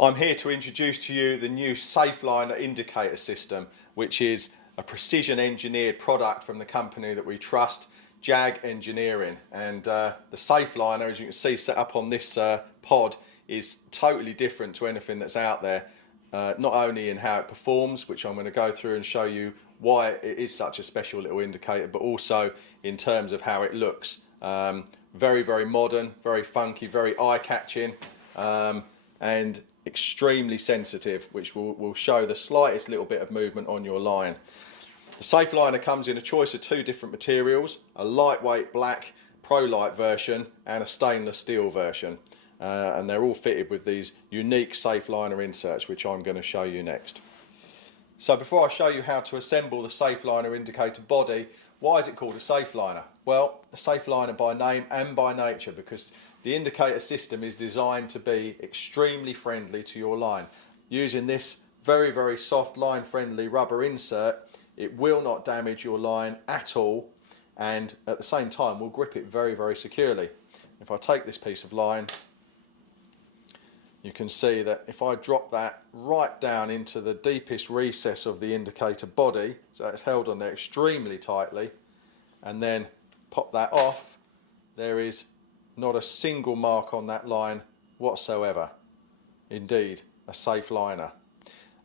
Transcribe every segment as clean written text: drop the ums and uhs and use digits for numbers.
I'm here to introduce to you the new Safeliner indicator system, which is a precision engineered product from the company that we trust, JAG Engineering. And the Safeliner, as you can see set up on this pod, is totally different to anything that's out there, not only in how it performs, which I'm going to go through and show you why it is such a special little indicator, but also in terms of how it looks. Very, very modern, very funky, very eye-catching, and extremely sensitive, which will show the slightest little bit of movement on your line. The Safeliner comes in a choice of two different materials, a lightweight black Pro-Light version and a stainless steel version. And they're all fitted with these unique Safeliner inserts, which I'm going to show you next. So before I show you how to assemble the Safeliner indicator body, why is it called a Safeliner? Well, a Safeliner by name and by nature, because the indicator system is designed to be extremely friendly to your line. Using this very, very soft line friendly rubber insert, it will not damage your line at all, and at the same time will grip it very, very securely. If I take this piece of line, you can see that if I drop that right down into the deepest recess of the indicator body, so it's held on there extremely tightly, and then pop that off, there is not a single mark on that line whatsoever. Indeed, a Safeliner.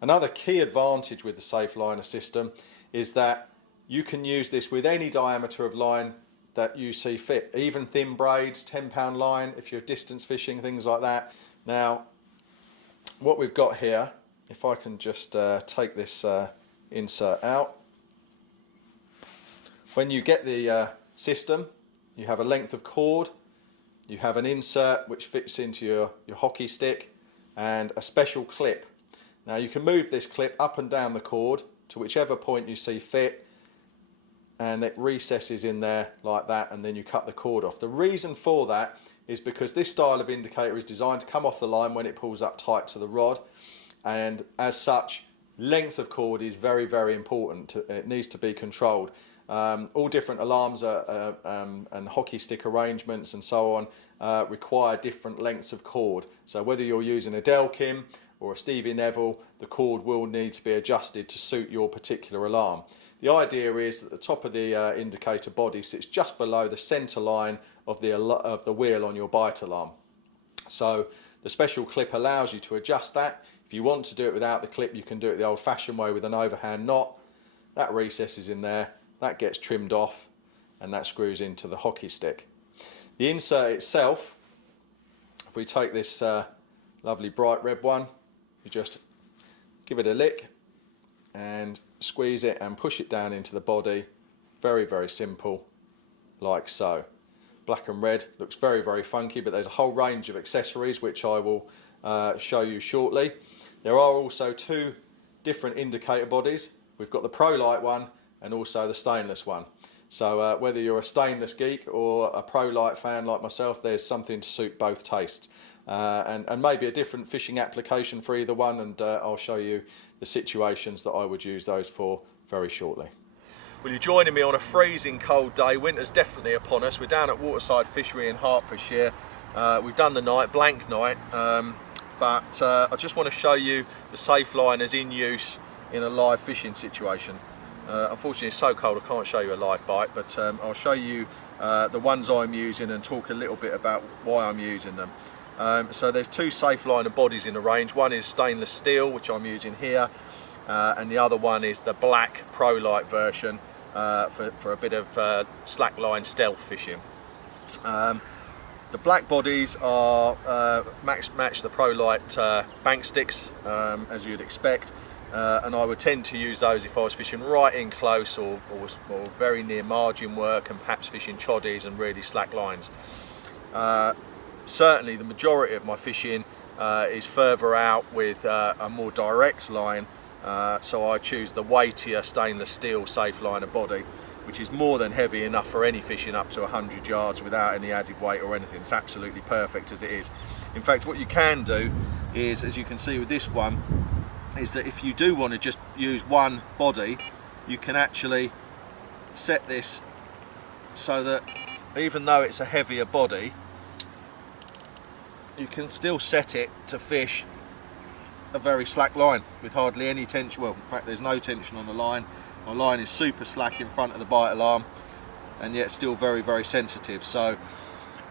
Another key advantage with the Safeliner system is that you can use this with any diameter of line that you see fit, even thin braids, 10-pound line, if you're distance fishing, things like that. Now, what we've got here, if I can just take this insert out. When you get the system, you have a length of cord, you have an insert which fits into your hockey stick, and a special clip. Now you can move this clip up and down the cord to whichever point you see fit, and it recesses in there like that, and then you cut the cord off. The reason for that is because this style of indicator is designed to come off the line when it pulls up tight to the rod, and as such length of cord is very, very important. It needs to be controlled. All different alarms and hockey stick arrangements and so on require different lengths of cord. So whether you're using a Delkim or a Stevie Neville, the cord will need to be adjusted to suit your particular alarm. The idea is that the top of the indicator body sits just below the centre line of the wheel on your bite alarm. So the special clip allows you to adjust that. If you want to do it without the clip, you can do it the old-fashioned way with an overhand knot. That recesses in there, that gets trimmed off, and that screws into the hockey stick. The insert itself, if we take this lovely bright red one, you just give it a lick and squeeze it and push it down into the body. Very, very simple, like so. Black and red looks very, very funky, but there's a whole range of accessories which I will show you shortly. There are also two different indicator bodies. We've got the Pro-Light one and also the stainless one. So whether you're a stainless geek or a Pro-Light fan like myself, there's something to suit both tastes. And maybe a different fishing application for either one, and I'll show you the situations that I would use those for very shortly. Well, you're joining me on a freezing cold day. Winter's definitely upon us. We're down at Waterside Fishery in Hertfordshire. We've done the night, blank night, but I just want to show you the Safeliners in use in a live fishing situation. Unfortunately it's so cold I can't show you a live bite, but I'll show you the ones I'm using and talk a little bit about why I'm using them. So there's two Safeliner bodies in the range. One is stainless steel, which I'm using here, and the other one is the black Pro-Light version for a bit of slackline stealth fishing. The black bodies are match the Pro-Light bank sticks, as you'd expect, and I would tend to use those if I was fishing right in close or very near margin work, and perhaps fishing choddies and really slack lines. Certainly the majority of my fishing is further out with a more direct line, so I choose the weightier stainless steel Safeliner body, which is more than heavy enough for any fishing up to 100 yards without any added weight or anything. It's absolutely perfect as it is. In fact, what you can do is, as you can see with this one, is that if you do want to just use one body, you can actually set this so that even though it's a heavier body, you can still set it to fish a very slack line with hardly any tension. Well, in fact, there's no tension on the line. My line is super slack in front of the bite alarm, and yet still very, very sensitive. So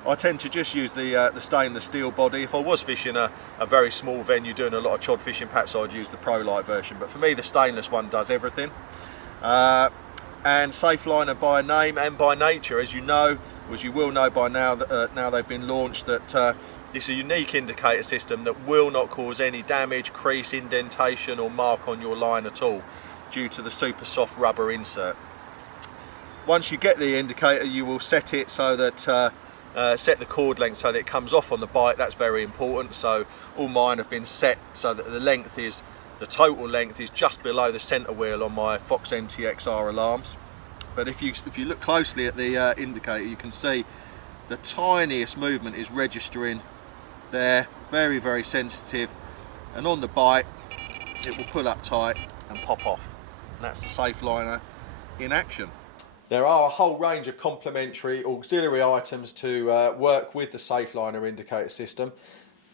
I tend to just use the stainless steel body. If I was fishing a very small venue doing a lot of chod fishing, perhaps I'd use the Pro Light version, but for me the stainless one does everything. And Safeliner by name and by nature, as you know, as you will know by now, that now they've been launched, that it's a unique indicator system that will not cause any damage, crease, indentation or mark on your line at all due to the super soft rubber insert. Once you get the indicator, you will set it so that set the cord length so that it comes off on the bite. That's very important. So all mine have been set so that the total length is just below the centre wheel on my Fox MTXR alarms. But if you look closely at the indicator, you can see the tiniest movement is registering there, very, very sensitive, and on the bite it will pull up tight and pop off. And that's the Safeliner in action. There are a whole range of complementary auxiliary items to work with the Safeliner indicator system.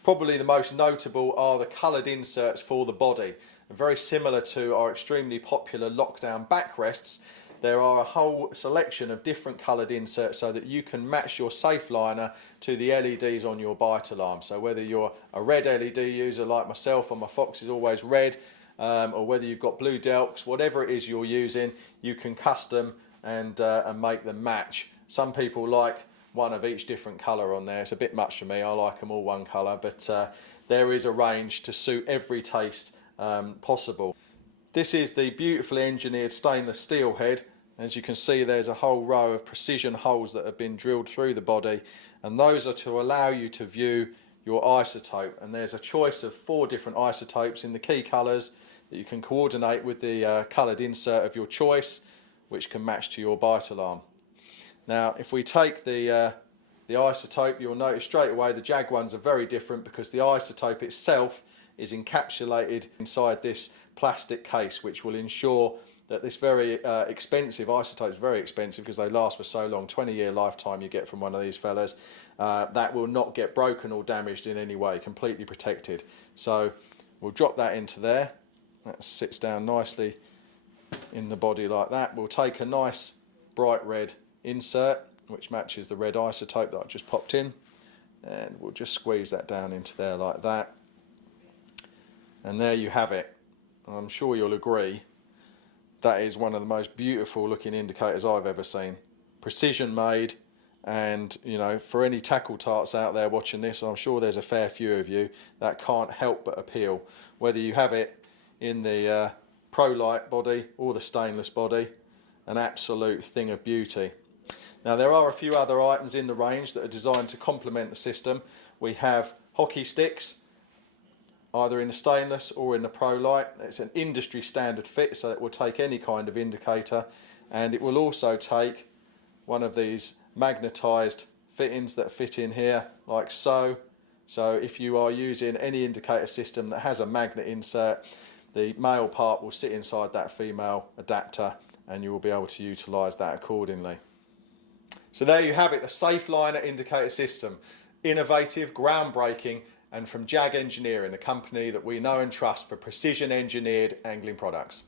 Probably the most notable are the coloured inserts for the body. And very similar to our extremely popular lockdown backrests, there are a whole selection of different coloured inserts so that you can match your Safeliner to the LEDs on your bite alarm. So whether you're a red LED user like myself, and my Fox is always red, or whether you've got blue Delks, whatever it is you're using, you can custom and make them match. Some people like one of each different colour on there. It's a bit much for me. I like them all one colour, but there is a range to suit every taste possible. This is the beautifully engineered stainless steel head. As you can see, there's a whole row of precision holes that have been drilled through the body, and those are to allow you to view your isotope. And there's a choice of 4 different isotopes in the key colours that you can coordinate with the coloured insert of your choice, which can match to your bite alarm. Now, if we take the isotope, you'll notice straight away the JAG ones are very different because the isotope itself is encapsulated inside this plastic case, which will ensure that this very expensive isotope is very expensive because they last for so long, 20-year lifetime you get from one of these fellas, that will not get broken or damaged in any way, completely protected. So we'll drop that into there. That sits down nicely in the body like that. We'll take a nice bright red insert which matches the red isotope that I just popped in, and we'll just squeeze that down into there like that, and there you have it. I'm sure you'll agree that is one of the most beautiful looking indicators I've ever seen. Precision made, and you know, for any tackle tarts out there watching this, I'm sure there's a fair few of you, that can't help but appeal, whether you have it in the Pro Light body or the stainless body. An absolute thing of beauty. Now, there are a few other items in the range that are designed to complement the system. We have hockey sticks, either in the stainless or in the Pro Light. It's an industry standard fit, so it will take any kind of indicator, and it will also take one of these magnetised fittings that fit in here like so. So if you are using any indicator system that has a magnet insert, the male part will sit inside that female adapter, and you will be able to utilise that accordingly. So there you have it, the Safeliner indicator system. Innovative, groundbreaking, and from JAG Engineering, a company that we know and trust for precision engineered angling products.